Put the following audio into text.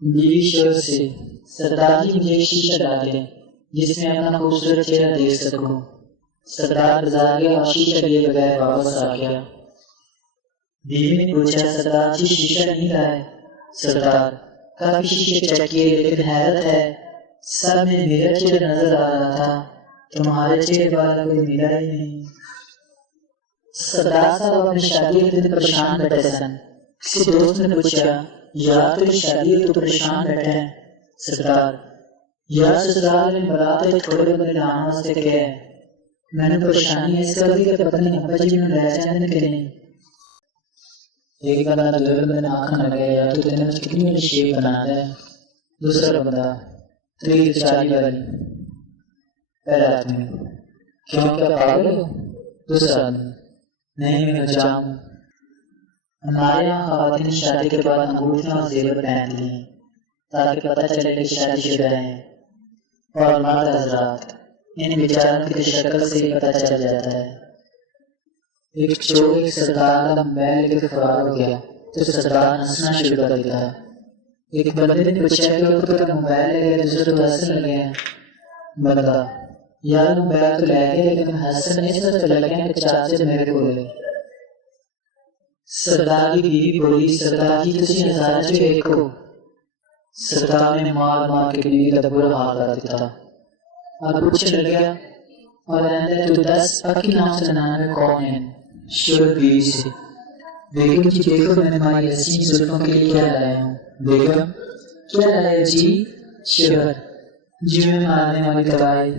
بیوی شور سے سردار جی مجھے ایک شیشہ لا دیں جس میں اپنا خوبصورت چہرہ دیکھ سکوں۔ سردار بازار گیا اور شیشہ لیے بغیر واپس آ گیا۔ بیوی نے پوچھا سردار جی شیشہ نہیں لائے؟ سردار کافی شیشے چیک کیے لیکن حیرت ہے سب میں میرا چہرہ نظر آ رہا تھا، تمہارے چہرے والا کوئی ملا ہی نہیں۔ سردار صاحب اپنی شادی کے دن پریشان بیٹھے سن۔ کسی دوست نے پوچھا یار تیری شادی ہے تو پریشان بیٹھے ہیں؟ سردار یار سسرال میں برات ہے، تھوڑے بندے لانا واسطے کہ میں نے پریشانی ہے اس کا بھی کہ پتہ نہیں ابا جی میں لے جانے کہ نہیں۔ ایک بندہ دوسرے بندے نے آنکھ نہ لگے یار تو تینے مجھے کتنی بڑی شیپ بناتا ہے۔ دوسرا بندہ 340 والی پہلا آدمی کیوں کیا پاگل ہو؟ دوسرا آدمی نہیں میں جام ہوں۔ ہمارے یہاں خواتین شادی کے بعد انگوٹھیاں اور زیور پہنتی ہیں تاکہ پتہ چلے کہ شادی شدہ ہیں، اور مرد حضرات ان بیچاروں کی شکل سے ہی پتہ چل جاتا ہے۔ ایک چور ایک سردار کا موبائل لے کے فرار ہو گیا تو سردار ہنسنا شروع کر دیتا۔ ایک بندے نے پوچھا کہ وہ تو موبائل لے گئے دوسرے تو ہنسنے لگے ہیں۔ بندہ یار موبائل تو لے گئے لیکن ہنسنے اس طرح لگے ہیں کہ چاچے میرے کو لے۔ سردار کی بیوی بولی سردار جی تسی نظارہ جو دیکھو۔ سردار نے مار مار کے بیوی کا برا حال کر دیتا اور پوچھنے لگا اور اندر تو 10 پکی 999 کون ہیں؟ شور بیوی سے بیگم جی دیکھو میں نے ہماری حسین زلفوں کے لیے کیا لایا ہوں۔ بیگم کیا لایا جی؟ شور جی میں مارنے والی دوائی۔